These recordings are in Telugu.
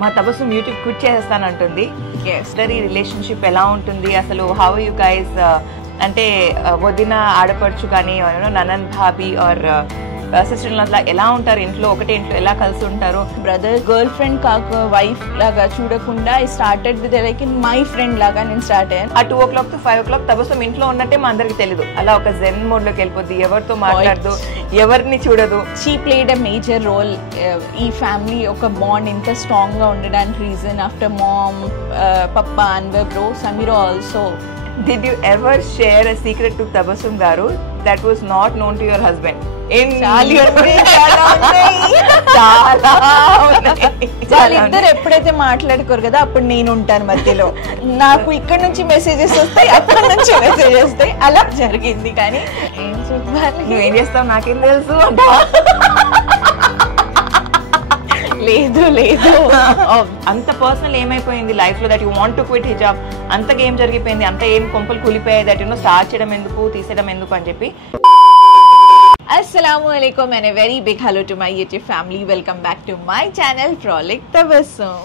మా తబస్సుమ్ యూట్యూబ్ క్విట్ చేసేస్తానంటుంది. ఈ రిలేషన్షిప్ ఎలా ఉంటుంది అసలు, హౌ యూ గైస్ అంటే వదిన ఆడపడుచు కానీ ననన్ bhabhi are sister in law ఎలా ఉంటారు, ఇంట్లో ఒకటే ఇంట్లో ఎలా కలిసి ఉంటారు. బ్రదర్ గర్ల్ ఫ్రెండ్ కాక వైఫ్ లాగా చూడకుండా I started with like in my friend లాగా నేను స్టార్ట్ అయ్యాను. ఆ 2 o'clock to 5 o'clock తబస్సుమ్ ఇంట్లో ఉన్నట్టే మా అందరికి తెలియదు. అలా ఒక జెన్ మోడ్ లోకి వెళ్ళిపోద్ది, ఎవరితో మాట్లాడదు, ఎవరిని చూడదు. She played a major role. ఈ ఫ్యామిలీ ఒక బాండ్ ఇంత స్ట్రాంగ్ గా ఉండడానికి reason after mom, papa, Anwar bro, Sameera also. Did you ever share a secret to Tabassum Garu that was not known to your husband? వాళ్ళిద్దరు ఎప్పుడైతే మాట్లాడుకోరు కదా అప్పుడు నేను ఉంటాను మధ్యలో. నాకు ఇక్కడ నుంచి మెసేజెస్ వస్తాయి, అక్కడ నుంచి మెసేజెస్ వస్తాయి, అలా జరిగింది. కానీ ఏం చెప్పాలి, నువ్వేం చేస్తావు నాకేం తెలుసు. లేదు లేదు, అంత పర్సనల్ ఏమైపోయింది లైఫ్ లో that you want to quit హిజాబ్? అంతగా ఏం జరిగిపోయింది, అంత ఏం కొంపలు కూలిపోయాయి దట్ యూనో స్టార్ట్ చేయడం ఎందుకు, తీసేయడం ఎందుకు అని చెప్పి. Assalamualaikum and a very big hello to my YouTube family. Welcome back to my channel Frolic Tabassum.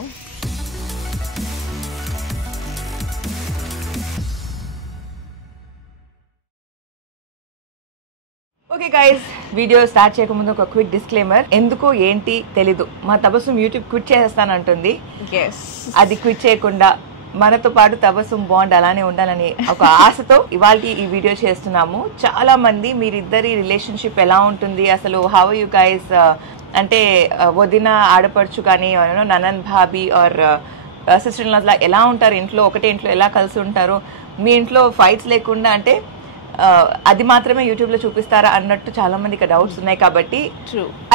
Okay guys, video start చేయకముందు ఒక క్విక్ డిస్క్లైమర్. ఎందుకు ఏంటి తెలీదు, మా తబస్సుమ్ యూట్యూబ్ క్విట్ చేసేస్తానంటుంది. అది క్విట్ చేయకుండా మనతో పాటు తబస్సుమ్ బాండ్ అలానే ఉండాలని ఒక ఆశతో ఇవాళ ఈ వీడియో చేస్తున్నాము. చాలా మంది మీరిద్దరి రిలేషన్షిప్ ఎలా ఉంటుంది అసలు, హౌ యూ గైస్ అంటే వదిన ఆడపడుచు కానీ ననన్ bhabhi are sister in law ఎలా ఉంటారు, ఇంట్లో ఒకటే ఇంట్లో ఎలా కలిసి ఉంటారు, మీ ఇంట్లో ఫైట్స్ లేకుండా అంటే అది మాత్రమే యూట్యూబ్ లో చూపిస్తారా అన్నట్టు చాలా మందికి డౌట్స్ ఉన్నాయి. కాబట్టి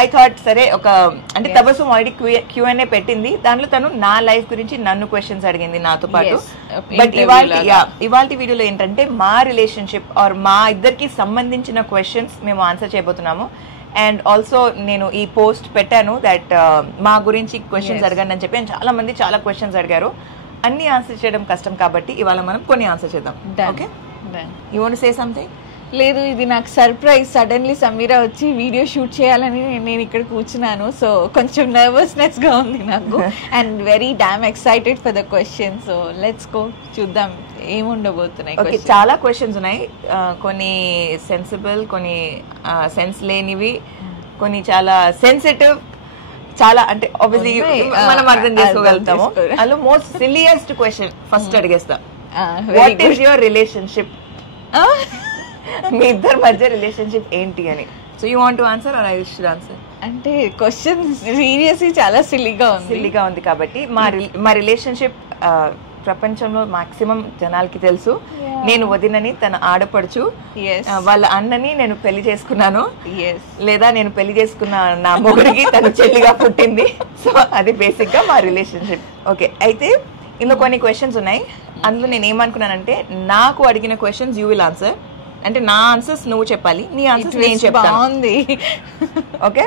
ఐ థాట్ సరే ఒక అంటే తబస్సుమ్ ఆల్రెడీ Q&A పెట్టింది, దాంట్లో తను నా లైఫ్ గురించి నన్ను క్వశ్చన్స్ అడిగింది నాతో పాటు. బట్ ఇవాళ వీడియోలో ఏంటంటే మా రిలేషన్షిప్ ఆర్ మా ఇద్దరికి సంబంధించిన క్వశ్చన్స్ మేము ఆన్సర్ చేయబోతున్నాము. అండ్ ఆల్సో నేను ఈ పోస్ట్ పెట్టాను దట్ మా గురించి క్వశ్చన్స్ అడగండి అని చెప్పి, చాలా మంది చాలా క్వశ్చన్స్ అడిగారు. అన్ని ఆన్సర్ చేయడం కష్టం కాబట్టి ఇవాళ మనం కొన్ని ఆన్సర్ చేద్దాం. Okay, you want to say something? లేదు, ఇది నాకు సర్ప్రైజ్. సడన్లీ సమీరా వచ్చి వీడియో షూట్ చేయాలని నేను ఇక్కడ కూర్చున్నాను. సో కొంచెం నర్వస్నెస్ గా ఉంది నాకు and very dam excited for the question. So let's go, చూద్దాం ఏముండబోతున్నాయి. చాలా క్వశ్చన్స్ ఉన్నాయి, కొన్ని సెన్సిబుల్, కొన్ని సెన్స్ లేనివి, కొన్ని చాలా సెన్సిటివ్, చాలా అంటే ఆబ్వియస్లీ మనం అర్థం చేసుకోగలుగుతాము. అందులో మోస్ట్ సిలియస్ట్ క్వశ్చన్ ఫస్ట్ అడిగేస్తా. What is your relationship? మీ ఇద్దరి మధ్య రిలేషన్షిప్ ఏంటి అని. So you want to answer or I should answer? అంటే క్వశ్చన్ సీరియస్లీ చాలా సిల్లీగా ఉంది కాబట్టి మా రిలేషన్షిప్ ప్రపంచంలో మాక్సిమం జనాలకి తెలుసు. నేను వదినని, తన ఆడపడుచు, వాళ్ళ అన్నని నేను పెళ్లి చేసుకున్నాను, లేదా నేను పెళ్లి చేసుకున్న నా మొగుడికి తను చెల్లిగా పుట్టింది. సో అది బేసిక్ గా మా రిలేషన్షిప్. ఓకే, అయితే ఇందులో కొన్ని క్వశ్చన్స్ ఉన్నాయి. అందులో నేను ఏమనుకున్నానంటే, నాకు అడిగిన క్వశ్చన్స్ యూ విల్ ఆన్సర్, అంటే నా ఆన్సర్స్ నువ్వు చెప్పాలి, నీ ఆన్సర్స్ నేను చెప్తాను. Okay,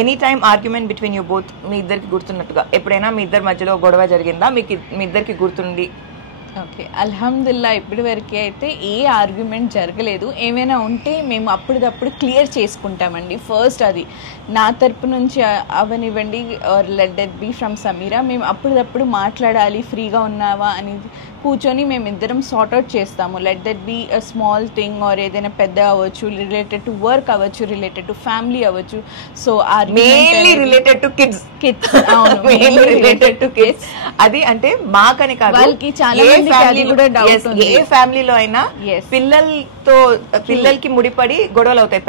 any time argument between you both, మీ ఇద్దరికి గుర్తున్నట్టుగా ఎప్పుడైనా మీ ఇద్దరి మధ్యలో గొడవ జరిగిందా, మీ ఇద్దరికి గుర్తుండి? ఓకే, అల్హమ్దుల్లా ఇప్పటి వరకు అయితే ఏ ఆర్గ్యుమెంట్ జరగలేదు. ఏమైనా ఉంటే మేము అప్పటిదప్పుడు క్లియర్ చేసుకుంటామండి. ఫస్ట్ అది నా తరపు నుంచి అవనివ్వండి or let that be from Sameera. మేము అప్పటిదప్పుడు మాట్లాడాలి, ఫ్రీగా ఉన్నావా అని కూర్చొని మేమిద్దరం సార్ట్ అవుట్ చేస్తాము. Let that be a small thing or ఏదైనా పెద్ద అవ్వచ్చు, రిలేటెడ్ టు వర్క్ అవ్వచ్చు, రిలేటెడ్ టు ఫ్యామిలీ అవ్వచ్చు. So related to kids related to kids అది అంటే మాకని కాదు, వాళ్ళకి చాలా ఏ ఫ్యామిలీలో అయినా పిల్లలకి ముడిపడి గొడవలు అవుతాయి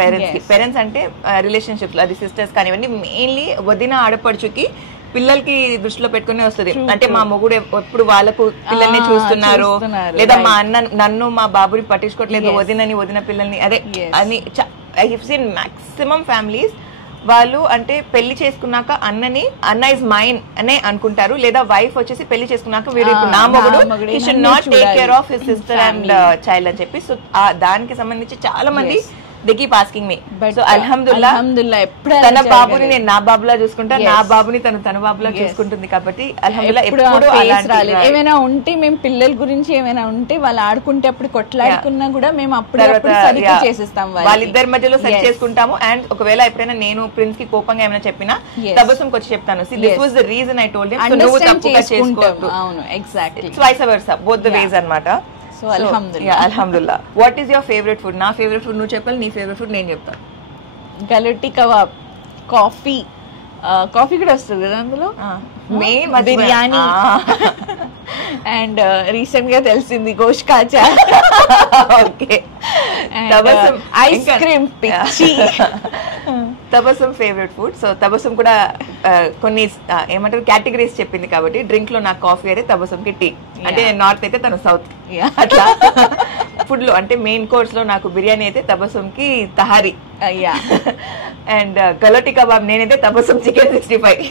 పేరెంట్స్ అంటే రిలేషన్షిప్స్, అది సిస్టర్స్ కానివ్వండి. మెయిన్లీ వదిన ఆడపడుచుకి పిల్లలకి దృష్టిలో పెట్టుకునే వస్తుంది. అంటే మా మొగుడు ఎప్పుడు వాళ్ళకు పిల్లల్ని చూస్తున్నారు, లేదా మా అన్న నన్ను మా బాబుని పట్టించుకోవట్లేదు, వదిన పిల్లల్ని అదే అని. I have seen maximum families వాళ్ళు అంటే పెళ్లి చేసుకున్నాక అన్న ఇస్ మైన్ అనే అనుకుంటారు, లేదా వైఫ్ వచ్చేసి పెళ్లి చేసుకున్నాక వీడు నా మొగుడు, he should not take care of his sister and child అని చెప్పి. సో దానికి సంబంధించి చాలా మంది they keep asking me. So అల్హమ్దుల్లా ఎప్పుడు తన బాబుని నేను నా బాబులా చూసుకుంటా, నా బాబుని తన బాబులా చూసుకుంటుంది కాబట్టి అల్హమ్దుల్లా ఎప్పుడు అలాంటి ఏమైనా ఉంటే మేము పిల్లల గురించి ఏమైనా ఉంటే వాళ్ళు ఆడుకుంటే అప్పుడు కొట్లాడుకున్నా కూడా మేము అప్పుడు సరిగ్గా చేసేస్తాం, వాళ్ళిద్దరి మధ్యలో సెట్ చేసుకుంటాము. అండ్ ఒకవేళ ఎప్పుడైనా నేను ప్రిన్స్ కి కోపంగా ఏమైనా చెప్పినా తబస్సుంకి వచ్చి చెప్తాను, this was the reason I told him, నువ్వు తప్పుగా చేసుకోవద్దు. అవును, exactly, it's vice versa, both the ways అన్నమాట. సో అల్హమ్దుల్లా. What is your favourite food? నా ఫేవరెట్ ఫుడ్ నువ్వు చెప్పాలి, నీ ఫేవరెట్ ఫుడ్ నేను చెప్తాను. గలటి కబాబ్, కాఫీ కూడా వస్తుంది కదా అందులో, మెయిన్ బిర్యానీ, అండ్ రీసెంట్ గా తెలిసింది గోష్ కాచా, ఐస్ క్రీమ్ పిచ్చి. Tabassum favourite food. So Tabassum కూడా కొన్ని ఏమంటారు కేటగిరీస్ చెప్పింది కాబట్టి, డ్రింక్ లో నాకు కాఫీ అయితే తబస్సుంకి టీ, అంటే నార్త్ అయితే తను సౌత్, అట్లా. ఫుడ్ లో అంటే మెయిన్ కోర్స్ లో నాకు బిర్యానీ అయితే తబస్సుంకి తహారీ, అండ్ గలోటి కబాబ్ నేనైతే Tabassum chicken 65,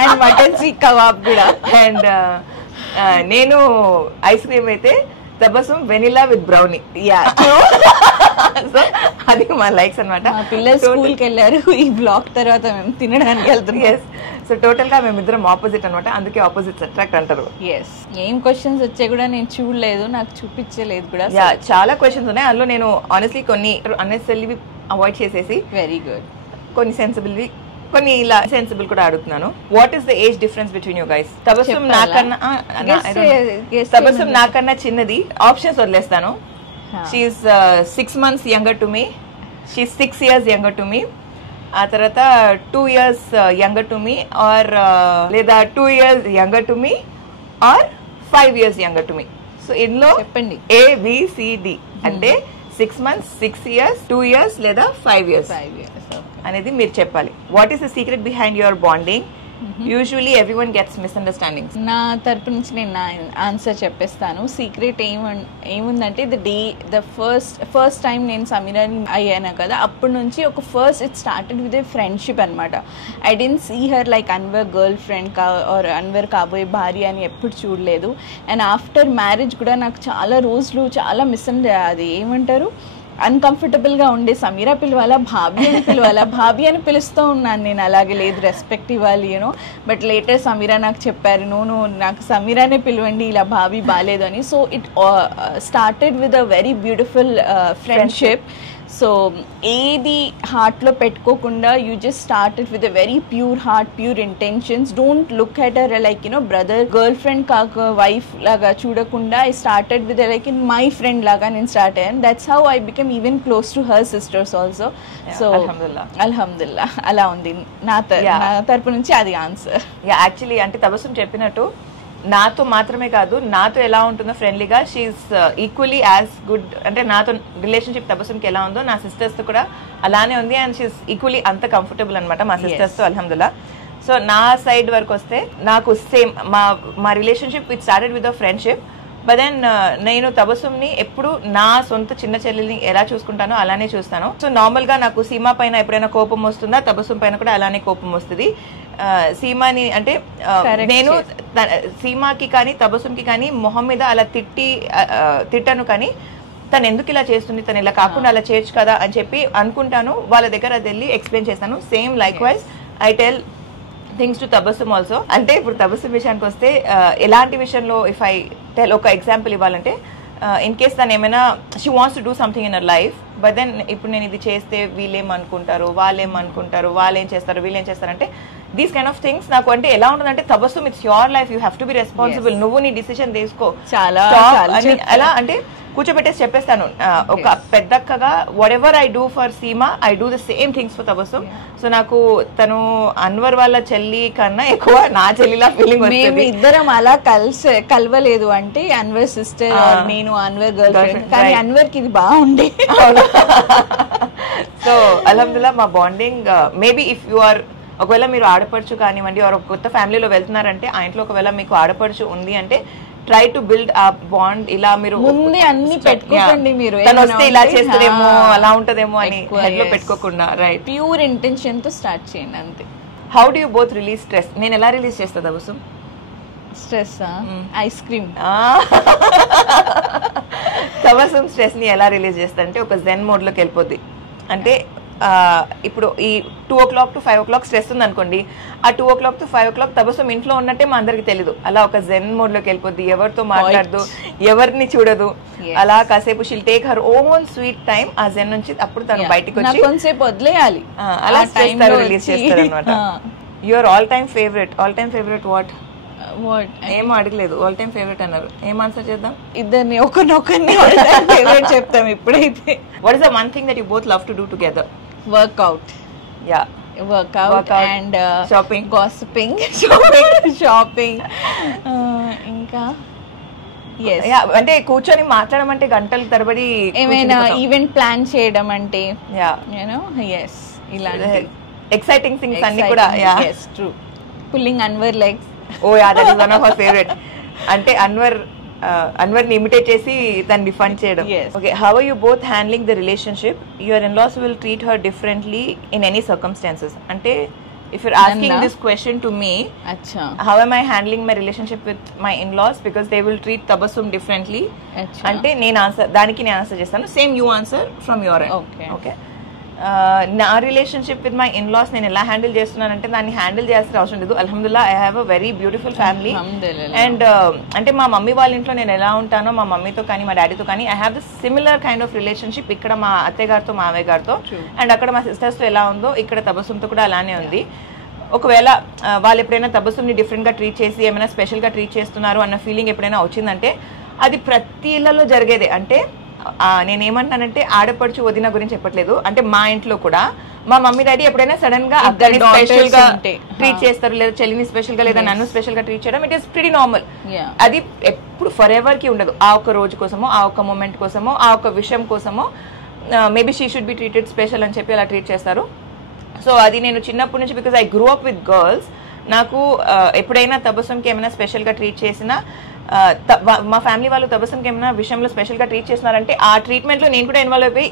and mutton seek kebab కూడా, అండ్ నేను ఐస్ క్రీమ్ అయితే Tabassum vanilla with brownie. So అది మా లైక్స్ అనమాట. పిల్లలు స్కూల్ కి వెళ్ళారు, ఈ బ్లాక్ తర్వాత మేము తినడానికి వెళ్తున్నాం. సో టోటల్ గా మేమిద్దరం ఆపోజిట్ అనమాట, అందుకే ఆపోజిట్స్ అట్రాక్ట్ అంటారు. ఏం క్వశ్చన్స్ వచ్చాయి కూడా నేను చూడలేదు, నాకు చూపించలేదు కూడా. చాలా క్వశ్చన్స్ ఉన్నాయి, అందులో నేను ఆనెస్ట్లీ కొన్ని అన్నెసెసరీవి అవాయిడ్ చేసేసి వెరీ గుడ్ కొన్ని సెన్సిబుల్, కొన్ని ఇలా సెన్సిబుల్ కూడా అడుగుతున్నాను. What is the age difference between you guys? Tabassum నాకన్నా చిన్నది, ఆప్షన్స్ వదిలేస్తాను. She's 6 months younger to me, she's 6 years younger to me, ఆ తర్వాత 2 years younger to me, or లేదా 2 years younger to me, or 5 years younger to me. So ఇందులో చెప్పండి ABCD అంటే 6 months, 6 years, 2 years లేదా 5 years అనేది మీరు చెప్పాలి. What is the secret behind your bonding? Usually everyone gets misunderstandings. నా తరపు నుంచి నేను నా ఆన్సర్ చెప్పేస్తాను. సీక్రెట్ ఏముందంటే ద ఫస్ట్ టైం నేను సమీరాని అయ్యాను కదా, అప్పటి నుంచి it started with a friendship అనమాట. I didn't see her like Anwar girl friend or Anwar కాబోయే భార్య అని ఎప్పుడు చూడలేదు. అండ్ ఆఫ్టర్ మ్యారేజ్ కూడా నాకు చాలా రోజులు చాలా అది ఏమంటారు అన్కంఫర్టబుల్గా ఉండే, సమీరా పిలవాలా, భాబీ అని పిలుస్తూ ఉన్నాను నేను. అలాగే లేదు, రెస్పెక్ట్ ఇవ్వాలి యూనో. బట్ లేటర్ సమీరా నాకు చెప్పారు, నువ్వు నాకు సమీరానే పిలవండి, ఇలా భాబీ బాగాలేదు అని. So it started with a very beautiful friendship. So ఏది హార్ట్లో పెట్టుకోకుండా you just started with a very pure heart, pure intentions. Don't look at her like brother girl friend కాక వైఫ్ లాగా చూడకుండా I started with like my friend లాగా నేను స్టార్ట్ అయ్యాను. That's how I become even close to her sisters also. So అల్హమ్దుల్లా అలా ఉంది నా తరపు నుంచి అది ఆన్సర్. యాక్చువల్లీ అంటే తబస్సుం చెప్పినట్టు నాతో మాత్రమే కాదు, నాతో ఎలా ఉంటుందో ఫ్రెండ్లీగా, షీఈస్ ఈక్వల్లీ యాజ్ గుడ్. అంటే నాతో రిలేషన్షిప్ తబస్సుంకి ఎలా ఉందో నా సిస్టర్స్ తో కూడా అలానే ఉంది. అండ్ షీఈస్ ఈక్వల్లీ అంత కంఫర్టబుల్ అనమాట మా సిస్టర్స్ తో, అల్హమ్దుల్లా. సో నా సైడ్ వరకు వస్తే నాకు సేమ్ మా relationship with started with a friendship. But then నేను తబస్సుంని ఎప్పుడు నా సొంత చిన్న చెల్లెల్ని ఎలా చూసుకుంటానో అలానే చూస్తాను. సో నార్మల్ గా నాకు సీమా పైన ఎప్పుడైనా కోపం వస్తుందా, తబస్సుం పైన కూడా అలానే కోపం వస్తుంది. సీమాని అంటే నేను సీమాకి కానీ తబస్సుంకి కానీ మొహం మీద అలా తిట్టాను, కానీ తను ఎందుకు ఇలా చేస్తుంది, తను ఇలా కాకుండా అలా చేయొచ్చు కదా అని చెప్పి అనుకుంటాను. వాళ్ళ దగ్గర అది వెళ్ళి ఎక్స్ప్లెయిన్ చేస్తాను. Same likewise I tell things to Tabassum also. అంటే ఇప్పుడు తబస్సుం విషయానికి వస్తే ఎలాంటి విషయంలో ఇఫ్ ఐ టెల్, ఒక ఎగ్జాంపుల్ ఇవ్వాలంటే ఇన్ కేస్ తను ఏమైనా she wants to do something in our life, but then ఇప్పుడు నేను ఇది చేస్తే వీళ్ళేమనుకుంటారు, వాళ్ళేం చేస్తారు, వీళ్ళేం చేస్తారంటే దీస్ కైండ్ ఆఫ్ థింగ్స్ నాకు అంటే ఎలా ఉంటుందంటే Tabassum it's your life, you have to be responsible, నువ్వు నీ డిసిషన్ తీసుకో. చాలా ఎలా అంటే కూర్చోబెట్టేసి చెప్పేస్తాను ఒక పెద్దక్కగా, whatever I do for Seema I do the same things for Tabassum. So నాకు తను అన్వర్ వాళ్ళ చెల్లి కన్నా ఎక్కువ నా చెల్లిలా ఫీలింగ్ వస్తుంది. ఇద్దరం అలా కలవలేదు అంటే అన్వర్ సిస్టర్, నేను అన్వర్ గర్ల్ ఫ్రెండ్, కానీ అన్వర్ కి ఇది బాగుంది. సో అల్హమ్దుల్లా మా bonding maybe if you are, ఒకవేళ మీరు ఆడపడుచు కానివ్వండి, ఒక కొత్త ఫ్యామిలీలో వెళ్తున్నారంటే ఆ ఇంట్లో ఒకవేళ మీకు ఆడపడుచు ఉంది అంటే ట్రై టు బిల్డ్ ఆ బాండ్. ఇలా మీరు ముందే అన్ని పెట్టుకోకండి, మీరు తను వస్తే ఇలా చేస్తారేమో అలా ఉంటదేమో అని హెడ్ లో పెట్టుకోకుండా, రైట్, ప్యూర్ ఇంటెన్షన్ తో స్టార్ట్ చేయండి అంతే. How do you both release stress? నేను ఎలా రిలీజ్ చేస్తా Tabassum? Stress ice cream. Tabassum stress ని ఎలా రిలీజ్ చేస్తా అంటే ఒక జెన్ మోడ్ లోకి వెళ్ళిపోద్ది. అంటే ఇప్పుడు ఈ 2 o'clock to 5 o'clock స్ట్రెస్ ఉంది అనుకోండి, ఆ 2 o'clock to 5 o'clock తబస్సుం ఇంట్లో ఉన్నట్టే మా అందరికి తెలీదు. అలా ఒక జెన్ మోడ్ లోకి వెళ్ళిపోద్ది, ఎవరితో మాట్లాడదు, ఎవరిని చూడదు, అలా కాసేపు షిల్ take her own sweet time. ఆ జెన్ నుంచి అప్పుడు తను బయటకు వచ్చి కొంచెంసేపు వదిలేయాలి, అలా స్ట్రెస్ రిలీజ్ చేస్తారు అనమాట. Your all time favourite what ఏమో అడగలేదు, ఆల్ టైమ్ ఫేవరెట్ అన్నారు, ఏం ఆన్సర్ చేద్దాం? ఇద్దరిని ఒకరినొకరిని ఫేవరెట్ చెప్తాం ఇప్పుడైతే. What is the one thing that you both love to do together? Workout. Workout and shopping, gossiping, shopping. ఇంకా అంటే కూర్చొని మాట్లాడడం అంటే గంటల తరబడి, ఏమైనా ఈవెంట్ ప్లాన్ చేయడం అంటే ఇలాంటి ఎక్సైటింగ్ థింగ్స్ అన్ని కూడా. True. Pulling Anwar legs. Oh yeah, that is one of our favourite. అంటే అన్వర్ ని ఇమిటేట్ చేసి దాన్ని ఫండ్ చేయడం. Okay, how are you both handling the relationship? Your in laws will treat her differently in any circumstances. అంటే if you're asking this question to me, how am I handling my relationship with my in-laws, because they will treat tabassum differently. Ante నేను ఆన్సర్ చేస్తాను, same you answer from your end. Okay, నా రిలేషన్షిప్ విత్ మై ఇన్లాస్ నేను ఎలా హ్యాండిల్ చేస్తున్నానంటే దాన్ని హ్యాండిల్ చేయాల్సిన అవసరం లేదు. అల్హమ్దుల్లా, I have a very beautiful family. And అంటే మా మమ్మీ వాళ్ళ ఇంట్లో నేను ఎలా ఉంటానో మా మమ్మీతో కానీ మా డాడీతో కానీ I have the similar kind of relationship ఇక్కడ మా అత్తయ్య గారితో మావయ్య గారితో. అండ్ అక్కడ మా సిస్టర్స్తో ఎలా ఉందో ఇక్కడ తబస్సుంతో కూడా అలానే ఉంది. ఒకవేళ వాళ్ళు ఎప్పుడైనా తబస్సుని డిఫరెంట్గా ట్రీట్ చేసి ఏమైనా స్పెషల్గా ట్రీట్ చేస్తున్నారు అన్న ఫీలింగ్ ఎప్పుడైనా వచ్చిందంటే అది ప్రతి ఇళ్లలో జరిగేదే. అంటే నేనేమంటానంటే ఆడపడుచు వదిన గురించి చెప్పట్లేదు, అంటే మా ఇంట్లో కూడా మా మమ్మీ డాడీ ఎప్పుడైనా సడన్ గా స్పెషల్ గా ట్రీట్ చేస్తారు, లేదా చెల్లిని స్పెషల్ గా, లేదా నన్ను స్పెషల్ గా ట్రీట్ చేయడం, ఇట్ ఈస్ ప్రిటీ నార్మల్. అది ఎప్పుడు ఫర్ ఎవర్ కి ఉండదు. ఆ ఒక్క రోజు కోసమో, ఆ ఒక్క మూమెంట్ కోసమో, ఆ ఒక్క విషయం కోసమో maybe she should be treated special అని చెప్పి అలా ట్రీట్ చేస్తారు. సో అది నేను చిన్నప్పటి నుంచి, because I grew up with girls, నాకు ఎప్పుడైనా తబస్సుంకి ఏమైనా స్పెషల్గా ట్రీట్ చేసినా, మా ఫ్యామిలీ వాళ్ళు తబస్సుంకి ఏమైనా విషయంలో స్పెషల్గా ట్రీట్ చేస్తున్నారంటే ఆ ట్రీట్మెంట్లో నేను కూడా ఇన్వాల్వ్ అయిపోయి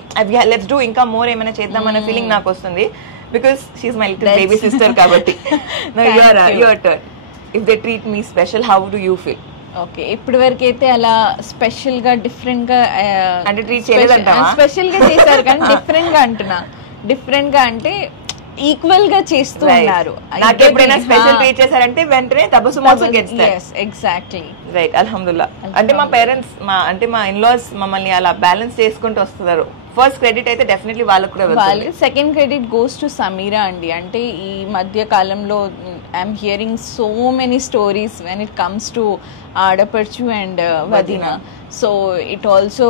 లెట్స్ డూ ఇంకా మోర్ ఏమైనా చేద్దాం అనే ఫీలింగ్ నాకు వస్తుంది, because she's my little baby sister కాబట్టి. Your turn. If they treat me special, how do you feel? Okay, ఇప్పటి వరకు అయితే అలా స్పెషల్ గా డిఫరెంట్ గా అంటే ట్రీట్ చేయలేదంట, స్పెషల్ గా చేశారు కానీ డిఫరెంట్ గా అంటున్నా. డిఫరెంట్ గా అంటే ఈక్వల్ గా చేస్తూ ఉన్నారు. నాకు ఎప్పుడైనా స్పెషల్ ట్రీట్ చేశారంటే వెంటనే Tabassum also gets that. yes exactly right. అల్హమ్దుల్లా. అంటే మా పేరెంట్స్, మా ఇన్లాస్ మమ్మల్ని అలా బ్యాలెన్స్ చేసుకుంటూ వస్తున్నారు. ఫస్ట్ క్రెడిట్ అయితే డెఫినెట్లీ వాళ్ళకు కూడా వెళ్తుంది. Second credit goes to Sameera అండి. అంటే ఈ మధ్య కాలంలో I'm hearing so many stories when it comes to ఆడపడుచు అండ్ వదినా. సో ఇట్ ఆల్సో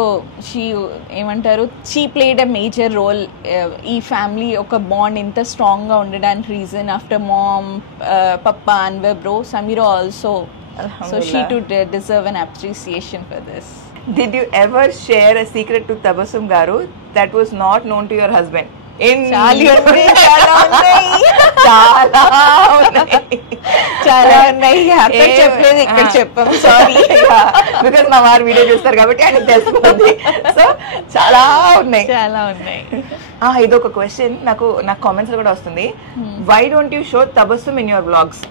ఏమంటారు, she played a major role. ఈ ఫ్యామిలీ ఒక బాండ్ ఇంత స్ట్రాంగ్గా ఉండడానికి reason after mom, papa, Anwar, bro, Sameera also. So she to deserve an appreciation for this. Did you ever share a secret to Tabassum Garu that was not known to your husband? చాలా ఉన్నాయి, చెప్పలేదు ఇక్కడ చెప్పాము, సారీ. బికాస్ మా వారు వీడియో చూస్తారు కాబట్టి ఆయన తెలుసుకుంది. సో చాలా ఉన్నాయి. ఇదొక క్వశ్చన్ నాకు కామెంట్స్ లో కూడా వస్తుంది. Why don't you show Tabassum in your vlogs?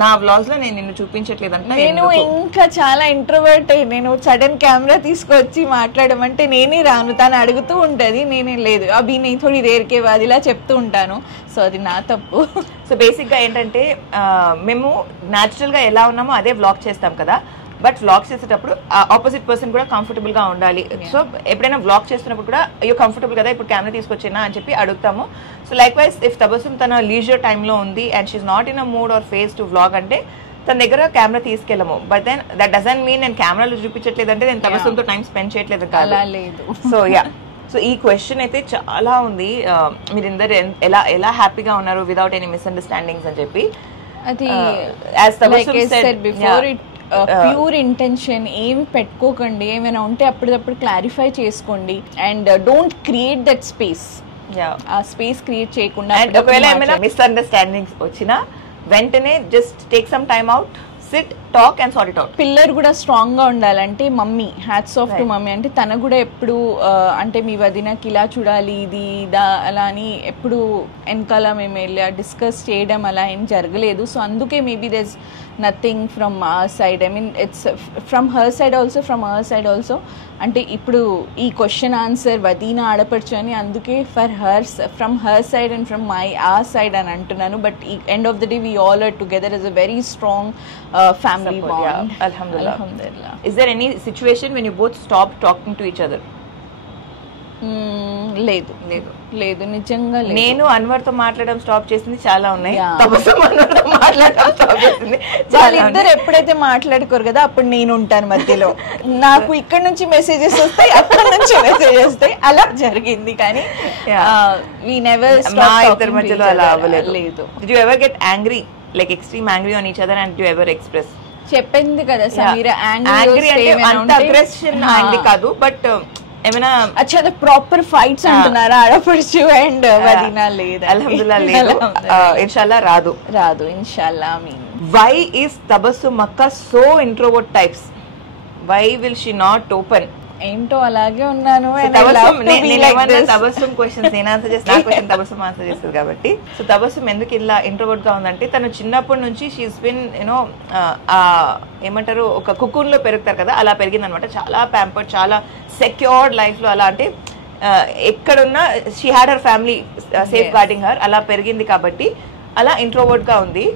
నా వ్లాగ్స్ లో నేను నిన్ను చూపించట్లేదంట. నేను ఇంకా చాలా ఇంట్రోవర్ట్. నేను సడన్ కెమెరా తీసుకొచ్చి మాట్లాడమంటే నేనే రాను, తను అడుగుతూ ఉంటది, నేనే లేదు అభి నేను థోड़ी देर के बाद ఇలా చెప్తూ ఉంటాను. సో అది నా తప్పు. సో బేసిక్ గా ఏంటంటే మేము న్యాచురల్ గా ఎలా ఉన్నామో అదే వ్లాగ్ చేస్తాం కదా, బట్ వ్లాగ్ చేసేటప్పుడు ఆపోజిట్ పర్సన్ కూడా కంఫర్టబుల్ గా ఉండాలి. సో ఎప్పుడైనా వ్లాగ్ చేస్తున్నప్పుడు కూడా అయ్యో కంఫర్టబుల్ కదా ఇప్పుడు కెమెరా తీసుకొచ్చినా అని చెప్పి అడుగుతాము. So likewise if Tabassum తన లీజర్ టైంలో ఉంది and she's not in a mood or phase to vlog అంటే తన దగ్గర కెమెరా తీసుకెళ్ళము. But then that doesn't mean నేను కెమెరాలో చూపించట్లేదు అంటే నేను తబస్సుంతో టైం స్పెండ్ చేయట్లేదు కాదు. సో యా, సో ఈ క్వశ్చన్ అయితే చాలా ఉంది. మీరందరూ ఎలా హ్యాపీగా ఉన్నారు వితౌట్ ఎనీ మిస్అండర్స్టాండింగ్స్ అని చెప్పి. అది ప్యూర్ ఇంటెన్షన్ ఏమి పెట్టుకోకండి. ఏమైనా ఉంటే అప్పటిదప్పుడు క్లారిఫై చేసుకోండి and don't create that space. ఆ స్పేస్ క్రియేట్ చేయకుండా ఒకవేళ ఏమైనా మిస్అండర్స్టాండింగ్స్ వచ్చినా వెంటనే just take some time out, SIT, talk and sort it out. Pillar కూడా స్ట్రాంగ్ గా ఉండాలంటే mummy, hats off to mummy. అంటే తన కూడా ఎప్పుడు అంటే మీ వదినకి ఇలా చూడాలి ఇది ఇదా అలా అని ఎప్పుడు వెనకాల మేము వెళ్ళి డిస్కస్ చేయడం అలా ఏం జరగలేదు. సో అందుకే maybe there's nothing from our side. I mean it's from her side also, from our side also. అంటే ఇప్పుడు ఈ క్వశ్చన్ ఆన్సర్ వదీనా ఆడపడుచు అని అందుకే for her, from her side and from ఆ సైడ్ అని అంటున్నాను. బట్ ఈ end of the day we all are together as a very strong family bond. Yeah, alhamdulillah. Is there any situation when you both stopped talking to each other? లేదు నిజంగా లేదు. నేను అన్వర్ తో మాట్లాడడం స్టాప్ చేసింది చాలా ఉన్నాయి. వాళ్ళిద్దరు ఎప్పుడైతే మాట్లాడుకోరు కదా అప్పుడు నేను ఉంటాను మధ్యలో. నాకు ఇక్కడ నుంచి మెసేజెస్ వస్తాయి, అక్కడ నుంచి మెసేజెస్ వస్తాయి, అలా జరిగింది. కానీ we never stopped ఇద్దరి మధ్యలో అలా అవ్వలేదు. లేదు. Did you ever get angry, like extreme angry on each other, and did you ever express? చెప్పింది కదా సమీరా, angry అంటే అంత అగ్రెషన్ యాంగ్రీ కాదు, బట్ ఏమైనా అచ్చా ప్రాపర్ ఫైట్స్ అంటున్నారా ఆడపడుచు అండ్ వదీనా? లేదు, అల్హమ్దులిల్లాహ్ లేదు. ఇన్షాల్లా రాదు ఇన్షాల్లా. Mean why is Tabassum Makka so introvert types? Why will she not open? ఏంటో అలాగే ఉన్నాను. తబస్సుమ్ క్వశ్చన్స్ నేను ఆన్సర్ చేస్తాను, నా క్వశ్చన్ తబస్సుమ్ ఆన్సర్ చేస్తుంది కాబట్టి. సో తబస్సుమ్ ఎందుకు ఇలా ఇంట్రోవర్ట్ గా ఉందంటే తను చిన్నప్పటి నుంచి షీస్ బిన్ యూనో ఏమంటారు ఒక కుకూన్ లో పెరుగుతారు కదా, అలా పెరిగింది అనమాట. చాలా ప్యాంపర్డ్, చాలా సెక్యూర్డ్ లైఫ్ లో. అలా అంటే ఎక్కడున్నా she had her family safe guarding her, అలా పెరిగింది కాబట్టి అలా ఇంట్రోవర్ట్ గా ఉంది.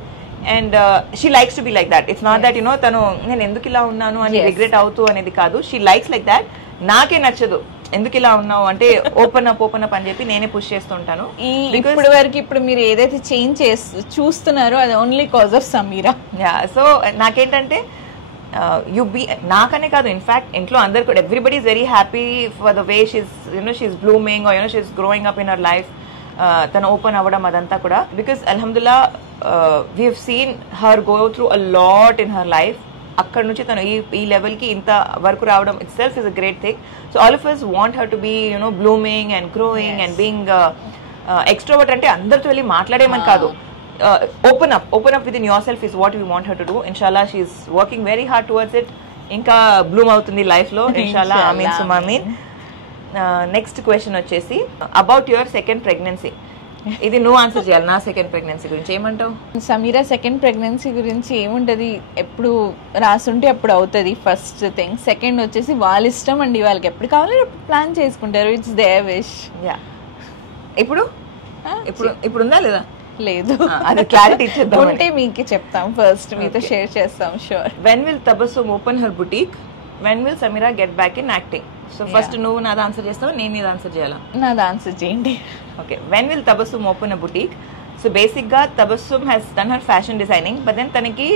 And she likes to be like that. It's not that you know తను నేను ఎందుకు ఇలా ఉన్నాను అని రిగ్రెట్ అవుతూ అనేది కాదు. She likes like that. నాకే నచ్చదు ఎందుకు ఇలా ఉన్నావు అంటే ఓపెన్ అప్ అని చెప్పి నేనే పుష్ చేస్తుంటాను. ఇప్పటి వరకు ఇప్పుడు మీరు ఏదైతే చేంజ్ చూస్తున్నారో అది only cause of Sameera. So నాకేంటంటే నాకనే కాదు, ఇన్ఫాక్ట్ ఇంట్లో అందరు కూడా everybody is very happy for the way she's blooming or she's growing up in her life. తను ఓపెన్ అవ్వడం అదంతా కూడా బికాస్ అల్హమ్దుల్లా we have seen her go through a lot in her life. అక్కడ నుంచి తను ఈ లెవెల్ కి ఇంత వరకు రావడం itself is a great thing. So all of us want her to be you know blooming and growing and being extrovert. అంటే అందరితో వెళ్ళి మాట్లాడేమని కాదు, open up within yourself is what we want her to do. ఇన్షాల్లా she is working very hard towards it. ఇంకా బ్లూమ్ అవుతుంది లైఫ్ లో ఇన్షాల్లా. ఆమీన్ సుమా ఆమీన్. నెక్స్ట్ క్వశ్చన్ వచ్చేసి అబౌట్ యువర్ సెకండ్ ప్రెగ్నెన్సీ. ఇది నువ్వు ఆన్సర్ చేయాలి. నా సెకండ్ ప్రెగ్నెన్సీ గురించి ఏమంటావు? సమీరా సెకండ్ ప్రెగ్నెన్సీ గురించి ఏముంటది, ఎప్పుడు రాసుంటే అప్పుడు అవుతుంది ఫస్ట్ థింగ్. సెకండ్ వచ్చేసి వాళ్ళ ఇష్టం అండి, వాళ్ళకి ఎప్పుడు కావాలో ప్లాన్ చేసుకుంటారు. It's their wish. ఇప్పుడు ఉందా లేదా? లేదు, అది క్లారిటీ ఇచ్చేద్దాం. ఉంటే మీకు చెప్తాం, ఫస్ట్ మీతో షేర్ చేస్తాం. Sure. When will Tabassum open her boutique? When will Samira get back in acting? So first నువ్వు నాది ఆన్సర్ చేస్తావు, నేను నీది ఆన్సర్ చేయాలా? నాది ఆన్సర్ చేయండి. Okay. When will Tabassum open a boutique? So basic గా Tabassum has done her fashion designing, but then తనకి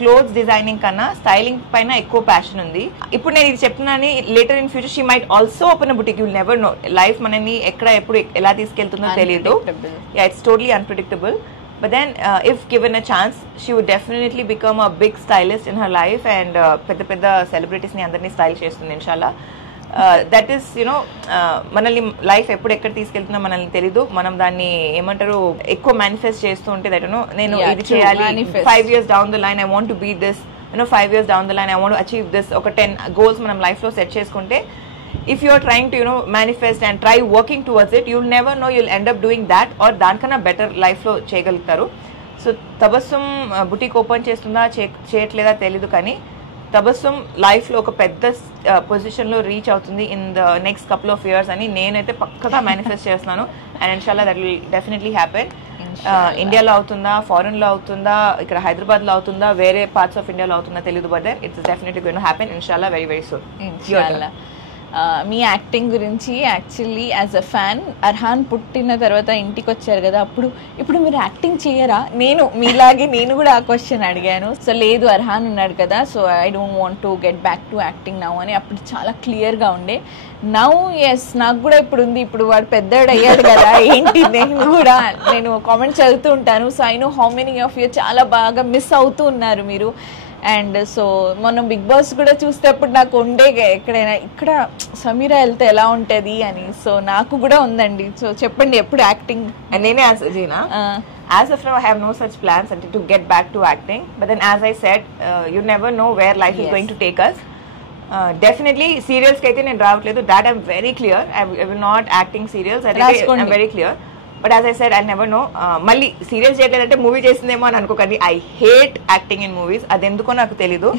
క్లోత్స్ డిజైనింగ్ కన్నా స్టైలింగ్ పైన ఎక్కువ ప్యాషన్ ఉంది. ఇప్పుడు నేను ఇది చెప్తున్నాను, later in future she might also open a boutique. You will never know. Life మనని ఎక్కడ ఎప్పుడు ఎలా తీసుకెళ్తుందో తెలియదు. It's totally unpredictable. But then if given a chance, she would definitely become a big stylist in her life and పెద్ద celebrities ni andarni style చేస్తుంది inshallah. That is మనల్ని లైఫ్ ఎప్పుడు ఎక్కడ తీసుకెళ్తున్నా మనల్ని తెలీదు. మనం దాన్ని ఏమంటారు ఎక్కువ మేనిఫెస్ట్ చేస్తూ ఉంటే దట్ నేను ఇది చేయాలి, 5 years down the line I want to be this, 5 years down the line I want to achieve this, ఒక 10 goals మనం లైఫ్ లో సెట్ చేసుకుంటే if you are trying to manifest and try working towards it, you'll never know, you'll end up doing that or దానికన్నా బెటర్ లైఫ్ లో చేయగలుగుతారు. సో తబస్సుమ్ బుటీక్ ఓపెన్ చేస్తుందా చేయట్లేదా తెలీదు, కానీ తబస్సుమ్ లైఫ్ లో ఒక పెద్ద పొజిషన్ లో రీచ్ అవుతుంది in the next couple of years అని నేనైతే పక్కగా మేనిఫెస్ట్ చేస్తున్నాను. అండ్ ఇన్షాల్లా దట్ విల్ డెఫినెట్లీ హ్యాపెన్. ఇండియాలో అవుతుందా, ఫారెన్ లో అవుతుందా, ఇక్కడ హైదరాబాద్ లో అవుతుందా, వేరే పార్ట్స్ ఆఫ్ ఇండియాలో అవుతుందా తెలియదు, but then it's definitely going to happen ఇన్షాల్లా వెరీ వెరీ సూన్. ఇన్షాల్లా. మీ యాక్టింగ్ గురించి actually as a fan, Arhaan పుట్టిన తర్వాత ఇంటికి వచ్చారు కదా, ఇప్పుడు మీరు యాక్టింగ్ చేయరా? నేను మీలాగే నేను కూడా ఆ క్వశ్చన్ అడిగాను. సో లేదు, అర్హాన్ ఉన్నాడు కదా, so I don't want to get back to acting now అని అప్పుడు చాలా క్లియర్గా ఉండే. నౌ ఎస్, నాకు కూడా ఇప్పుడు ఉంది. ఇప్పుడు వాడు పెద్దవాడు అయ్యాడు కదా, ఏంటి నేను కామెంట్ చదువుతూ ఉంటాను. So I know how many of you చాలా బాగా మిస్ అవుతూ ఉన్నారు మీరు. అండ్ సో మనం బిగ్ బాస్ కూడా చూసేటప్పుడు నాకు ఉండే ఎక్కడైనా ఇక్కడ సమీరా వెళ్తే ఎలా ఉంటుంది అని. సో నాకు కూడా ఉందండి. సో చెప్పండి, ఎప్పుడు యాక్టింగ్? నేనే ఆన్సర్ చేయనా? As of now, I have no such plans until to get back to acting. But then, as I said, you never know where life is going to take us. Definitely, serials ki aithe nenu ravatledu. That I'm very clear. I will not acting serials. I think I'm very clear. But as I said I never know. మళ్ళీ సీరియల్స్ చేయలేదంటే మూవీ చేసిందేమో అని అనుకోకండి. I hate acting in movies. అది ఎందుకో నాకు తెలీదు.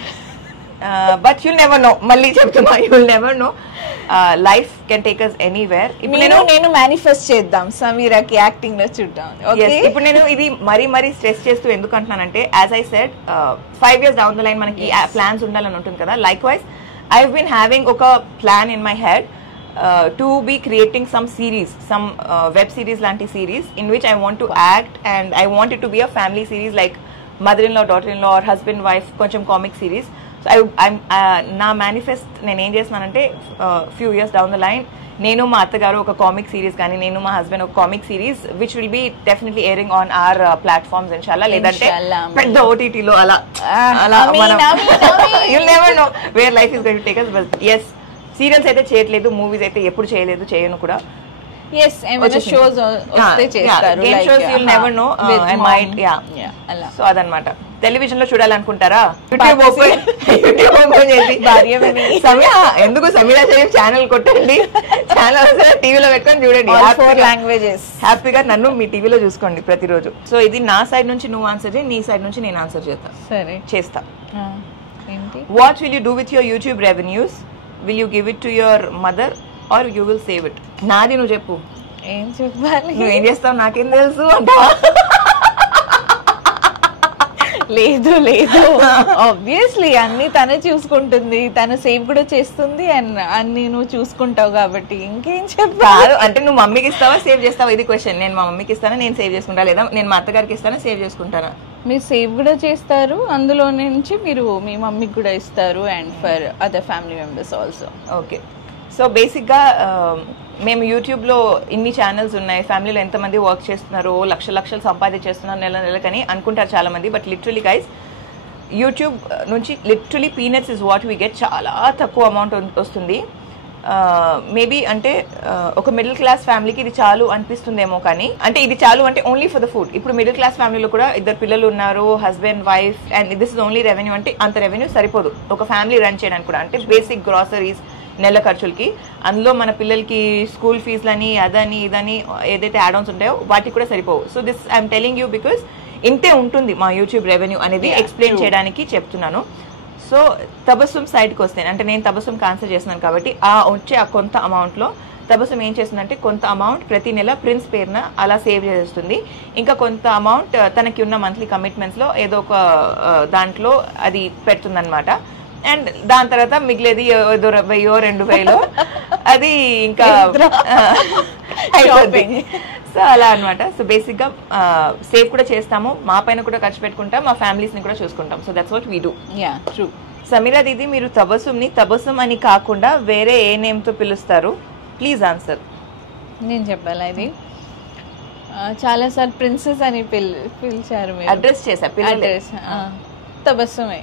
But you'll never know. మళ్ళీ చెప్తున్నా, you'll never know. Life can take us anywhere. ఇప్పుడు నేను మేనిఫెస్ట్ చేద్దాం సమీరాకి యాక్టింగ్ లో చూద్దాం. ఇప్పుడు నేను ఇది మరీ స్ట్రెస్ చేస్తూ ఎందుకు అంటున్నానంటే, as I said 5 years down the line మనకి ప్లాన్స్ ఉండాలని ఉంటుంది కదా. Likewise I have been having ఒక plan in my head to be creating some series, some web series lanti series in which I want to act, and I want it to be a family series like mother-in-law, daughter-in-law, or husband-wife koncham comic series. So I'm na manifest nenu em chestunanante few years down the line nenu ma attagaru oka comic series gaani nenu ma husband oka comic series which will be definitely airing on our platforms inshallah, ledante pedda OTT lo ala you'll never know where life is going to take us. But yes, serials అయితే చేయట్లేదు, మూవీస్ అయితే ఎప్పుడు చేయలేదు, చేయను కూడా. yes ఏమైనా షోస్ వస్తే చేస్తారు, game shows you'll never know. I might అలా. సో అదన్నమాట. టెలివిజన్ లో చూడాలనుకుంటారా, యూట్యూబ్ ఓపెన్ చేసి ఎందుకు సమీరా చెయ్యం ఛానల్ కొట్టండి, ఛానల్ టీవీలో పెట్టుకొని చూడండి. 4 లాంగ్వేజెస్ హ్యాపీగా నన్ను మీ టీవీలో చూసుకోండి ప్రతిరోజు. సో ఇది నా సైడ్ నుంచి నువ్వు ఆన్సర్ చేయి, నీ సైడ్ నుంచి నేను ఆన్సర్ చేస్తా. సరే చేస్తా. What will you do with your YouTube revenues? Will you give it to your mother or you will save it? నాది నువ్వు చెప్పు. ఏం చెప్పాలి? నువ్వేం చేస్తావు నాకేం తెలుసు అంటావా? లేదు ఆబ్వియస్లీ అన్ని తనే చూసుకుంటుంది, తను సేవ్ కూడా చేస్తుంది, అండ్ అన్ని నువ్వు చూసుకుంటావు కాబట్టి ఇంకేం చెప్పాలి. అంటే నువ్వు మమ్మీకి ఇస్తావా సేవ్ చేస్తావా? ఇది క్వశ్చన్. నేను మా మమ్మీకి ఇస్తానా, నేను సేవ్ చేసుకుంటా, లేదా నేను మా అత్తగారికి ఇస్తానా, సేవ్ చేసుకుంటానా? మీరు సేవ్ కూడా చేస్తారు, అందులో నుంచి మీరు మీ మమ్మీకి కూడా ఇస్తారు, and for other family members also. Okay. So బేసిక్గా మేము యూట్యూబ్లో ఇన్ని ఛానల్స్ ఉన్నాయి, ఫ్యామిలీలో ఎంతమంది వర్క్ చేస్తున్నారు, లక్షలు సంపాదించేస్తున్నారు నెలకని అనుకుంటారు చాలామంది. బట్ లిటరలీ గైస్, యూట్యూబ్ నుంచి literally peanuts is what we get. చాలా తక్కువ అమౌంట్ వస్తుంది. మేబీ అంటే ఒక మిడిల్ క్లాస్ ఫ్యామిలీకి ఇది చాలు అనిపిస్తుందేమో, కానీ అంటే ఇది చాలు అంటే ఓన్లీ ఫర్ ద ఫుడ్. ఇప్పుడు మిడిల్ క్లాస్ ఫ్యామిలీలో కూడా 2 పిల్లలు ఉన్నారు, husband wife, and this is only revenue అంటే అంత రెవెన్యూ సరిపోదు ఒక ఫ్యామిలీ రన్ చేయడానికి కూడా. అంటే బేసిక్ గ్రాసరీస్, నెల ఖర్చులకి, అందులో మన పిల్లలకి స్కూల్ ఫీజులని, అదని ఇదని ఏదైతే యాడ్ ఆన్స్ ఉంటాయో వాటికి కూడా సరిపోవు. So this I'm telling you because ఇంతే ఉంటుంది మా యూట్యూబ్ రెవెన్యూ అనేది ఎక్స్ప్లెయిన్ చేయడానికి చెప్తున్నాను. సో తబస్సుమ్ సైడ్కి వస్తే, అంటే నేను తబస్సుమ్కి ఆన్సర్ చేస్తున్నాను కాబట్టి వచ్చే ఆ కొంత అమౌంట్లో తబస్సుమ్ ఏం చేస్తుందంటే కొంత అమౌంట్ ప్రతి నెల ప్రిన్స్ పేరున అలా సేవ్ చేస్తుంది. ఇంకా కొంత అమౌంట్ తనకి ఉన్న మంత్లీ కమిట్మెంట్స్లో ఏదో ఒక దాంట్లో అది పెడుతుందన్నమాట. అండ్ దాని తర్వాత మిగిలేది 1000-2000 అది ఇంకా సో అలా అనమాట. సో బేసిక్గా సేవ్ కూడా చేస్తాము, మా పైన కూడా ఖర్చు పెట్టుకుంటాం, మా ఫ్యామిలీస్ని కూడా చూసుకుంటాం. So that's what we do. True. Sameera didi, మీరు తబస్సుమ్ని తబస్సుమ్ అని కాకుండా వేరే ఏ నేమ్తో పిలుస్తారు? Please answer. నేను చెప్పాలా? ఇది చాలాసార్లు ప్రిన్సెస్ అని పిలిచారు, అడ్రస్ చేశా. తబస్సుమే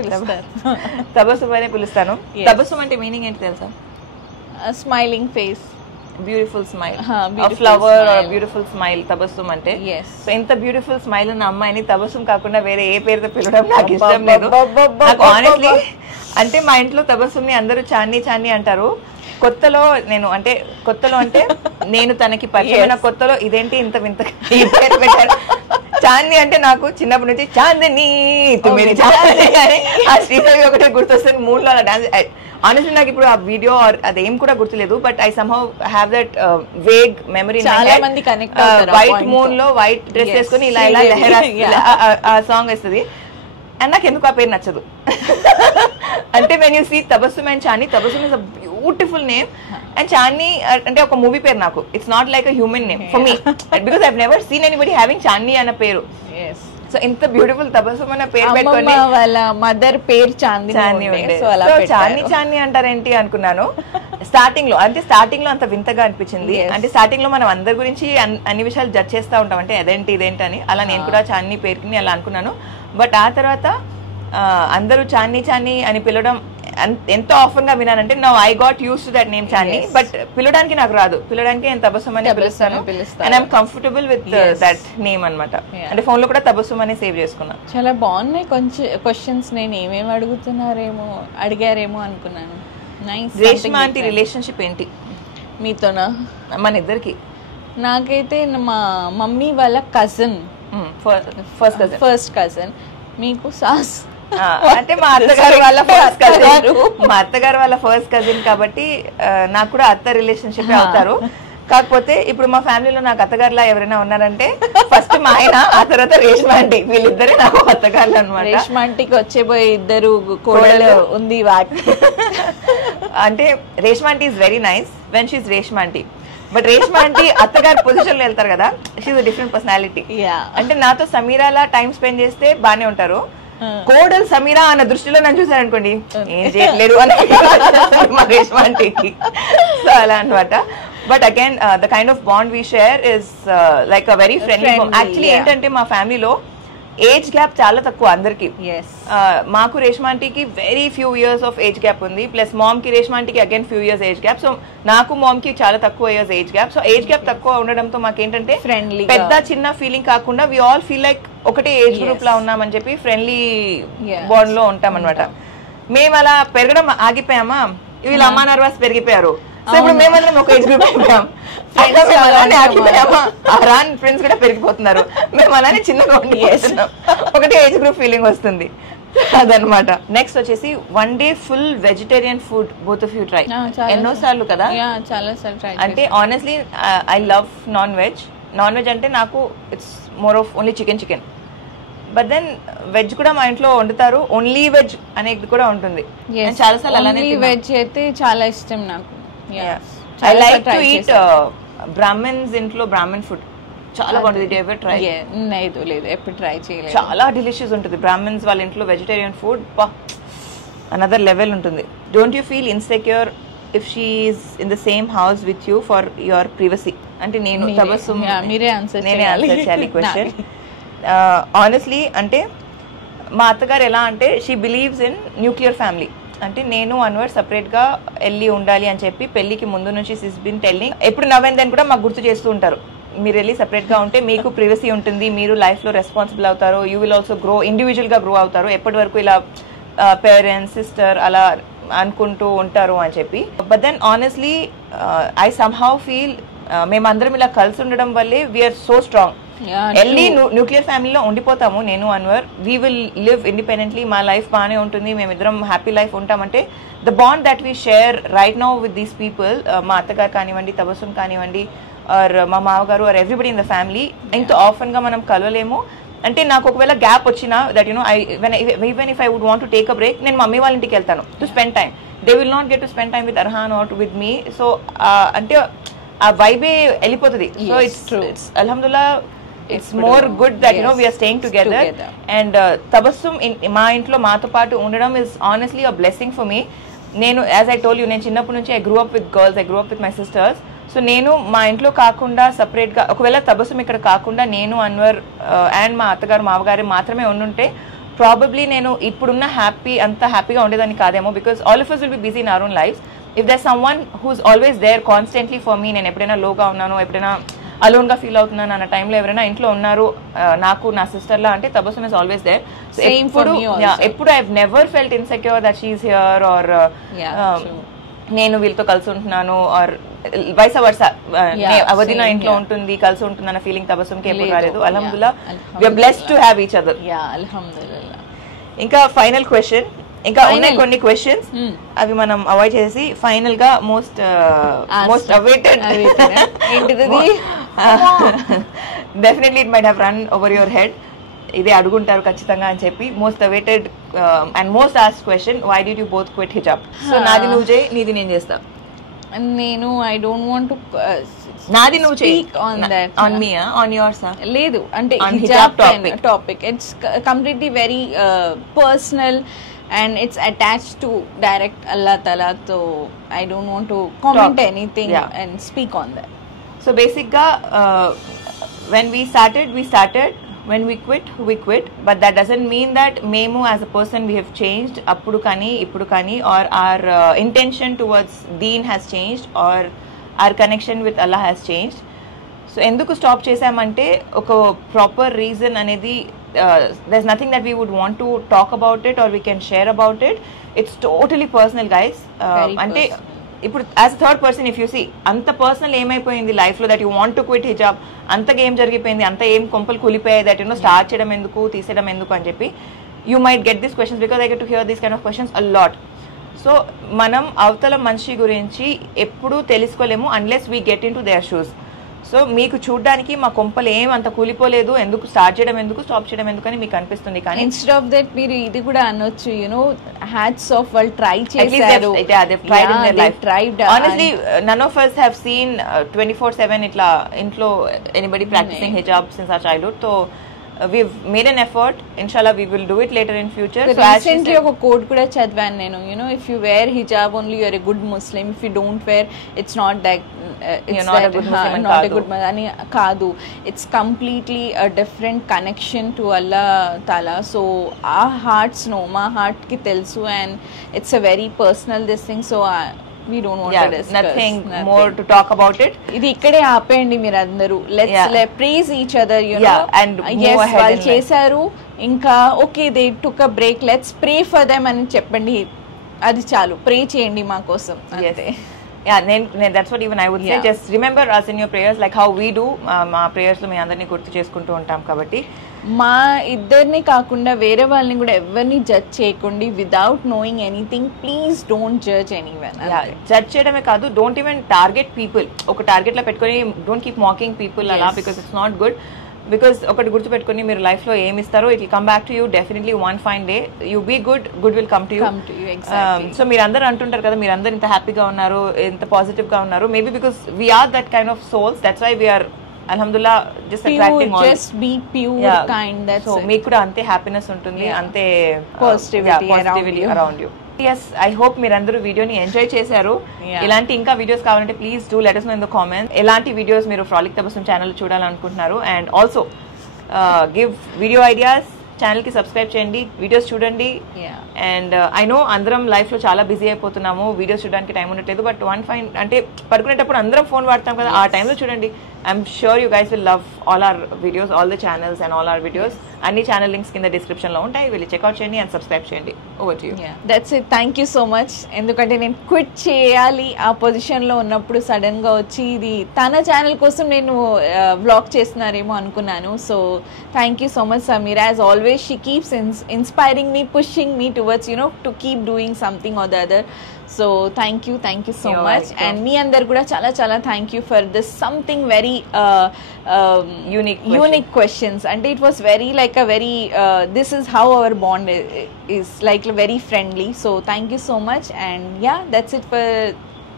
పిలుస్తారు. తబస్సుమ్ అనే పిలుస్తాను. తబస్సుమ్ అంటే మీనింగ్ ఏంటి తెలుసా? Smiling face, beautiful smile, flower, beautiful smile Tabassum అంటే. సో ఎంత బ్యూటిఫుల్ స్మైల్ ఉన్న అమ్మాయిని తబస్సుమ్ కాకుండా వేరే ఏ పేరుతో పిలవడం నాకు ఇష్టం లేదు. ఆనెస్ట్లీ అంటే మా ఇంట్లో తబస్సుమ్ని అందరూ చాన్ని అంటారు. కొత్తలో నేను తనకి పరిచయమైన కొత్తలో ఇదేంటి ఇంత వింత ఈ పేరు పెట్టారు. చాందీ అంటే నాకు చిన్నప్పటి నుంచి చాందిని ఆ శ్రీదేవి ఒకటే గుర్తొస్తుంది. 3లో అలా డాన్స్. ఆనెస్ట్లీ నాకు ఇప్పుడు ఆ వీడియో అదేం కూడా గుర్తులేదు, but I somehow have that vague memory. White moon లో వైట్ డ్రెస్ వేసుకుని ఇలా లెహరా ఆ సాంగ్ వేస్తుంది, అండ్ నాకు ఎందుకు ఆ పేరు నచ్చదు. అంటే when you see Tabassum and Chandi, Tabassum is a beautiful name, and Chandi అంటే ఒక మూవీ పేరు నాకు. It's not like a human name for me because I have never seen anybody having Chandi అన్న పేరు. సో ఇంత బ్యూటిఫుల్ తబస్సుమ్ అన్న పేరు పెట్టుకొని వాళ్ళ మదర్ పేరు చాందీ చాందీ అంటారేంటి అనుకున్నాను స్టార్టింగ్ లో. అంటే స్టార్టింగ్ లో అంత వింతగా అనిపించింది. అంటే స్టార్టింగ్ లో మనం అందరి గురించి అన్ని విషయాలు జడ్జ్ చేస్తూ ఉంటాం, అంటే ఇదేంటి అని. అలా నేను కూడా చాందీ పేరుకి అలా అనుకున్నాను. బట్ ఆ తర్వాత అందరూ చాందీ అని పిలవడం ఎంతో ఆఫర్ గా విన్నానంటే now I got used to that name Chandi. But పిలవడానికి నాకు రాదు, పిలవడానికి నేను తబస్సుమ్ అని పిలుస్తాను. And I'm comfortable with that name అనమాట. అంటే ఫోన్ లో కూడా తబస్సుమ్ అని సేవ్ చేసుకున్నా. చాలా బాగున్నాయి కొంచెం క్వశ్చన్స్. నేను ఏమేమి అడిగారేమో అనుకున్నాను. రేష్మా ఆంటీ రిలేషన్షిప్ ఏంటి మీతోనా? మన ఇద్దరికి నాకైతే మా మమ్మీ వాళ్ళ కజిన్, ఫస్ట్ కజిన్. మీకు సాస్ అంటే మా అత్తగారు వాళ్ళ ఫస్ట్ కజిన్, మా అత్తగారు వాళ్ళ ఫస్ట్ కజిన్ కాబట్టి నాకు కూడా అత్త రిలేషన్షిప్ అవుతారు. కాకపోతే ఇప్పుడు మా ఫ్యామిలీలో నాకు అత్తగారులా ఎవరైనా ఉన్నారంటే ఫస్ట్ మా ఆయన, ఆ తర్వాత రేష్మా ఆంటీ, వీళ్ళిద్దరే నాకు అత్తగారులు అనమాట. రేష్మా ఆంటీకి వచ్చేపోయి ఇద్దరు కోడలు ఉంది వాటి. అంటే Reshma aunty is very nice when she's Reshma aunty, but Reshma aunty అత్తగారు పొజిషన్ లో వెళ్తారు కదా, షీఈ్ డిఫరెంట్ పర్సనాలిటీ. అంటే నాతో సమీరాలా టైం స్పెండ్ చేస్తే బానే ఉంటారు, కోడలు సమీరా అన్న దృష్టిలో నన్ను చూసారు అనుకోండి ఏం చేయట్లేదు అని మా రేష్మా ఆంటీకి. సో అలా అనమాట. But again the kind of bond we share is like a very friendly. Actually ఏంటంటే మా ఫ్యామిలీలో ఏజ్ గ్యాప్ చాలా తక్కువ అందరికి. మాకు రేష్మా ఆంటీకి very few years of age gap ఉంది, ప్లస్ మామ్ కి రేష్మా ఆంటీకి again few years age gap. So నాకు మామ్ కి చాలా తక్కువ years age gap. So age gap తక్కువ ఉండడంతో మాకేంటంటే ఫ్రెండ్లీ, పెద్ద చిన్న ఫీలింగ్ కాకుండా వి ఆల్ ఫీల్ లైక్ ఒకటే ఏజ్ గ్రూప్ లా ఉన్నామని చెప్పి ఫ్రెండ్లీ బాండ్ లో ఉంటాం అనమాట. మేము అలా పెరగడం ఆగిపోయామా, వీళ్ళు అమ్మా నర్వాస్ పెరిగిపోయారు. సో ఇప్పుడు మేమందరం ఒక ఏజ్ గ్రూప్ అయిపోయాం, ఫ్రెండ్స్ కూడా పెరిగిపోతున్నారు, మేము అలానే చిన్నగా ఉండి ఒకటే ఏజ్ గ్రూప్ ఫీలింగ్ వస్తుంది అదనమాట. నెక్స్ట్ వచ్చేసి one day full vegetarian food both of you try. ఎన్నో సార్లు కదా? చాలా సార్లు ట్రై. అంటే honestly I love non veg. Non veg అంటే నాకు it's more of only chicken. But then veg కూడా మా ఇంట్లో వండుతారు, ఓన్లీ వెజ్ అనేది కూడా ఉంటుంది. చాలా సార్లు అలానే వెజ్ అయితే చాలా ఇష్టం నాకు. I like to eat Brahmans ఇంట్లో బ్రాహ్మణ్ ఫుడ్ చాలా బాగుంటుంది. Ever try? లేదు, ఎప్పుడు ట్రై చేయలేదు. చాలా డిలిషియస్ ఉంటుంది బ్రాహ్మణ్స్ వాళ్ళ ఇంట్లో వెజిటేరియన్ ఫుడ్. అనదర్ లెవెల్ ఉంటుంది. Don't you feel insecure if she is in the same house with you for your privacy? అంటే నేను తబస్సుమ్ నేనే ఆన్సర్ చేయాలి క్వశ్చన్. ఆనెస్ట్లీ అంటే మా అత్తగారు ఎలా అంటే she believes in nuclear family. అంటే నేను అన్వర్ సపరేట్ గా వెళ్ళి ఉండాలి అని చెప్పి పెళ్లికి ముందు నుంచి సిస్ బిన్ టెల్లింగ్. ఎప్పుడు నవ్వేందని కూడా మాకు గుర్తు చేస్తూ ఉంటారు, మీరు వెళ్ళి సపరేట్ గా ఉంటే మీకు ప్రివసీ ఉంటుంది, మీరు లైఫ్ లో రెస్పాన్సిబుల్ అవుతారు, you will also grow, individual గా గ్రో అవుతారు, ఎప్పటి వరకు ఇలా పేరెంట్స్ సిస్టర్ అలా అనుకుంటూ ఉంటారు అని చెప్పి. But then honestly I somehow feel మేమందరం ఇలా కలిసి ఉండడం వల్లే వీఆర్ సో స్ట్రాంగ్. వెళ్ళి న్యూక్లియర్ ఫ్యామిలీలో ఉండిపోతాము నేను Anwar, we will live independently, మా లైఫ్ బాగానే ఉంటుంది, మేమిద్దరం హ్యాపీ లైఫ్ ఉంటామంటే the bond that we share right now with these people, మా అత్తగారు కానివ్వండి, తబస్సుమ్ కానివ్వండి, ఆర్ మా మామగారు, or everybody in the family, ఇంత ఆఫన్ గా మనం కలవలేము. అంటే నాకు ఒకవేళ గ్యాప్ వచ్చినా that you know even if I would want to take a break, నేను మమ్మీ వాళ్ళ ఇంటికి వెళ్తాను to spend time. They will not get to spend time with Arhaan or with me. So అంటే ఆ వైబే వెళ్ళిపోతుంది. సో ఇట్స్ అల్హమ్దుల్లా it's more good that you know we are staying together. And tabassum మా ఇంట్లో మాతో పాటు ఉండడం is honestly a blessing for me. నేను as I told you నేను చిన్నప్పటి నుంచి I grew up with girls, I grew up with my sisters. So నేను మా ఇంట్లో కాకుండా సపరేట్ గా ఒకవేళ తబస్సుమ్ ఇక్కడ కాకుండా నేను అన్వర్ అండ్ మా అత్తగారు మామగారు మాత్రమే ఉండుంటే ప్రాబబ్లీ నేను ఇప్పుడున్న అంత హ్యాపీగా ఉండేదాన్ని కాదేమో. Because all of us will be busy in our own lives. If there's someone who's always there constantly for me, నేను ఎప్పుడైనా లోగా ఉన్నాను, ఎప్పుడైనా అలోన్ గా ఫీల్ అవుతున్నాను అన్న టైంలో ఎవరైనా ఇంట్లో ఉన్నారు నాకు నా సిస్టర్ లా అంటే తబస్సుమ్ ఇస్ ఆల్వేస్ దేర్. ఎప్పుడు I never felt insecure that she is here or నేను వీళ్ళతో కలిసి ఉంటున్నాను ఆర్ వైస్ వర్సా అవధి నా ఇంట్లో ఉంటుంది కలిసి ఉంటుందన్న ఫీలింగ్ తబస్సుమ్కి ఎప్పుడు రాలేదు. అల్హమ్దుల్లా we are blessed to have each other. ఇంకా ఫైనల్ క్వశ్చన్, ఇంకా ఉన్నాయి కొన్ని క్వశ్చన్స్, అవి మనం అవాయిడ్ చేసి ఫైనల్ గా most awaited definitely it might have run over your head, ఇదే అడుగుంటారు ఖచ్చితంగా అని చెప్పి. Most awaited and most asked question, why did you both quit హిజాబ్? సో నాది నువ్వు చేయి, నీది నేను చేస్తా. నేను ఐ డోంట్ వాంట్ టు నాది నువ్వు చేయి on that on me on yours లేదు. అంటే హిజాబ్ topic it's completely very personal and it's attached to direct Allah Ta'ala, so I don't want to comment anything and speak on that. So basically when we started, when we quit, but that doesn't mean that memu as a person we have changed appudu kani ippudu kani, or our intention towards deen has changed or our connection with Allah has changed. So enduku stop chesamante oka proper reason anedi there's nothing that we would want to talk about it or we can share about it. It's totally personal guys. Ante ఇప్పుడు as a third person if you see అంత పర్సనల్ ఏమైపోయింది లైఫ్లో that you want to quit హిజాబ్, అంతగా ఏం జరిగిపోయింది, అంత ఏం కొంపలు కూలిపోయాయి దట్ స్టార్ట్ చేయడం ఎందుకు, తీసేయడం ఎందుకు అని చెప్పి you might get this questions because I get to hear these kind of questions a lot. So మనం అవతల మనిషి గురించి ఎప్పుడూ తెలుసుకోలేము unless we get in to their shoes. So మీకు చూడడానికి మా కొంపలు ఏం అంత కూలిపోలేదు, ఎందుకు స్టార్ట్ చేయడం ఎందుకు, స్టాప్ చేయడం ఎందుకు అని మీకు అనిపిస్తుంది. కానీ ఇన్స్టెడ్ ఆఫ్ దట్ మీరు ఇది కూడా అనొచ్చు, యునో హ్యాట్స్ ఆఫ్ వాళ్ళు ట్రై చేశారు. Honestly, none of us have seen 24/7 ఇట్లా ఇంట్లో anybody practicing hijab since our childhood. So we've made an effort. Inshallah we will do it later in future. So recently ఒక కోడ్ కూడా చదివాను నేను, you know, if you wear hijab only you're a good Muslim, if you don't wear it's not that you're not a good Muslim, not a good అని కాదు. It's completely a different connection to Allah Taala. So our hearts know, మా heart కి తెలుసు, and it's a very personal this thing. So we don't want to discuss nothing more to talk about it. ఇది ఇక్కడే ఆపేయండి మీరు అందరూ. let's praise each other, you know, and yes వాళ్ళు చేశారు, ఇంకా okay they took a break, let's pray for them అని చెప్పండి, అది చాలు. ప్రే చేయండి మా కోసం అంతే. That's what even I would say. Just remember us in your prayers like how we do. మా prayers లో మీ అందరినీ గుర్తు చేసుకుంటూ ఉంటాం కాబట్టి మా ఇద్దరిని కాకుండా వేరే వాళ్ళని కూడా ఎవరిని జడ్జ్ చేయకండి. Without knowing anything please don't judge anyone. Judge చేయడమే కాదు, డోంట్ ఈవెన్ టార్గెట్ పీపుల్. ఒక టార్గెట్ లో పెట్టుకొని డోంట్ కీప్ మాకింగ్ పీపుల్ అలా, because it's not good. Because ఒకటి గుర్తుపెట్టుకుని మీరు లైఫ్ లో ఏమి ఇస్తారో it will come back to you definitely one fine day. You be good, good will come to you. So మీరు అందరూ అంటుంటారు కదా మీరు అందరు ఇంత హ్యాపీగా ఉన్నారు, ఇంత పాజిటివ్ గా ఉన్నారు, maybe because we're that kind of souls, that's why we're alhamdulillah just attracting all. Just be pure, kind. That's so మీకు కూడా అంతే హ్యాపీనెస్ ఉంటుంది, అంతే positivity around you. yes, I hope మీరందరూ వీడియోని ఎంజాయ్ చేశారు. ఇలాంటి ఇంకా వీడియోస్ కావాలంటే please do let us know in the comments ఎలాంటి వీడియోస్ మీరు ఫ్రాలిక్ తబస్సుమ్ ఛానల్ చూడాలనుకుంటున్నారు. And also give video ideas, channel కి సబ్స్క్రైబ్ చేయండి, వీడియోస్ చూడండి. అండ్ ఐ నో అందరం లైఫ్ లో చాలా బిజీ అయిపోతున్నాము, వీడియోస్ చూడడానికి టైం ఉండట్లేదు, బట్ వన్ ఫైన్ అంటే పడుకునేటప్పుడు అందరం ఫోన్ వాడతాం కదా, ఆ టైంలో చూడండి. I'm sure you guys will love all our videos, all the channels and all our videos. అన్ని ఛానల్ లింక్స్ కింద డిస్క్రిప్షన్ లో ఉంటాయి, వెళ్ళి చెక్అవుట్ చేయండి అండ్ సబ్స్క్రైబ్ చేయండి. Over to you. That's it. Thank you so much. ఎందుకంటే నేను క్విట్ చేయాలి ఆ పొజిషన్ లో ఉన్నప్పుడు సడన్ గా వచ్చి ఇది తన ఛానల్ కోసం నేను వ్లాగ్ చేస్తున్నారేమో అనుకున్నాను. So thank you so much Sameera. As always she keeps inspiring me, pushing me towards, you know, to keep doing something or the other. So thank you so much. And me andaru kuda chala thank you for this something very unique questions, and it was very like a very this is how our bond is like very friendly. So thank you so much. And yeah, that's it for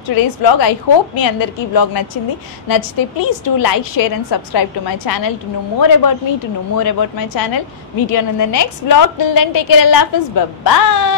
today's vlog. I hope me andarki vlog nachindi. Nachite please do like, share and subscribe to my channel to know more about me, to know more about my channel. Meet you on the next vlog. Till then, take care. Allah Hafiz. Bye bye.